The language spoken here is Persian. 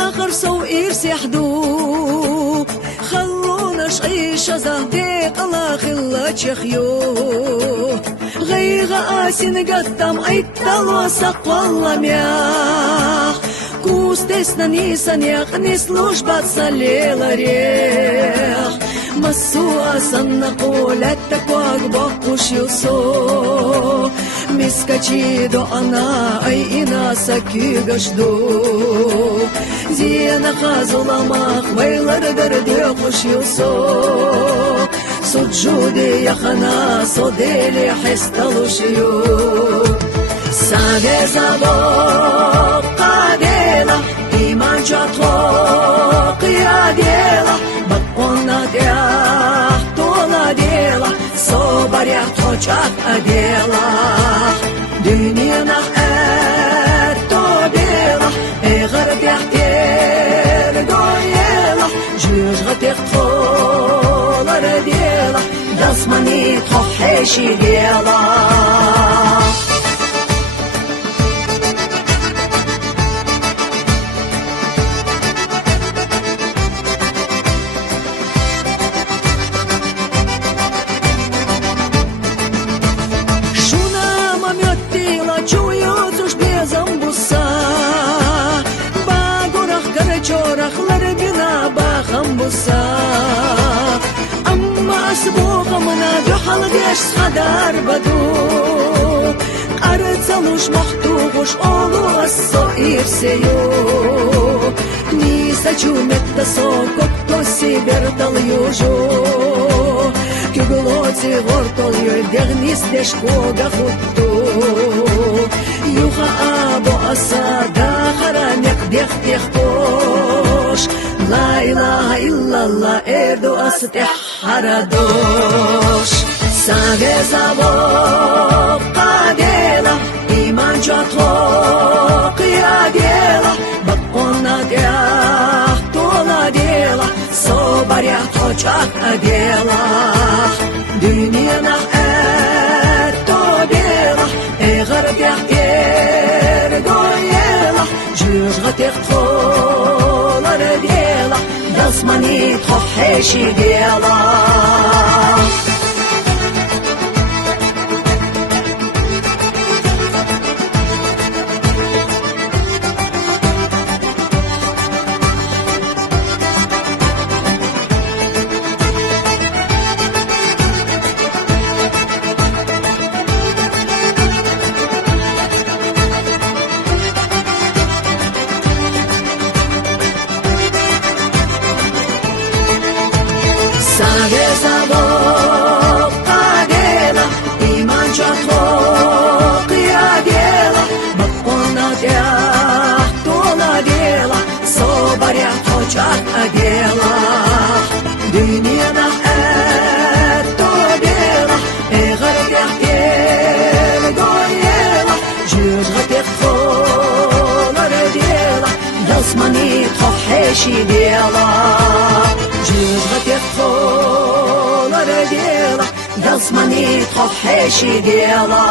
آخر سوئير سيحدو خلونا شعيشة زهديق الله خلا تشخيو غيغ آسين قدام عيتال وسق والله مياح كوستسنا نيسان يخني سلوشبات سليل ريح مسوء سنقول التكواك بقوش يوسو مسكتشيدو أنا أي إنا سكي قشدو زينا خازولا ماخ ويلر دردي قوش يوسو سجودي يخنا صديلي حستلوشيو ساقي زبوق قاديلا إيمان جاتوق ياديلا بقونا دياح طولا ديلا صبر يحتوشاك أديلا دنيا نحر طوبيلا غرب يحتير قويلا جوج غتيق طولا رديلا داسماني تحيشي ديلا أما أسبوق منا بحل ديش صدر بدو أرزلوش محتوغوش أولو الصائر سيو نيسا جومت تسوكوك توسي بردل يوجو كيغلوتي غورتل يدغنيس ديش كوغا خطو يوخا أبو أسادا خرانيك ديخ توش لا إله إلا الله إردو أستح حردوش ساقي زبوق قاديلا إيمان جاتوق ياديلا بقونا دياح طولا ديلا صبر يحتوشاك أديلا دنيا نحر طوبيلا غرب يحتير قويلا جوج غتيق طولا رديلا داسماني تحيشي ديلا ساقي زبوق قاديلا إيمان جاتوق ياديلا بقونا دياح طولا ديلا صبر يحتوشاك أديلا دنيا نحر طوبيلا غرب يحتير قويلا جوج غتيق طولا رديلا داسماني تحيشي ديلا جوج غتيق طولا رديلا داسماني تحيشي ديلا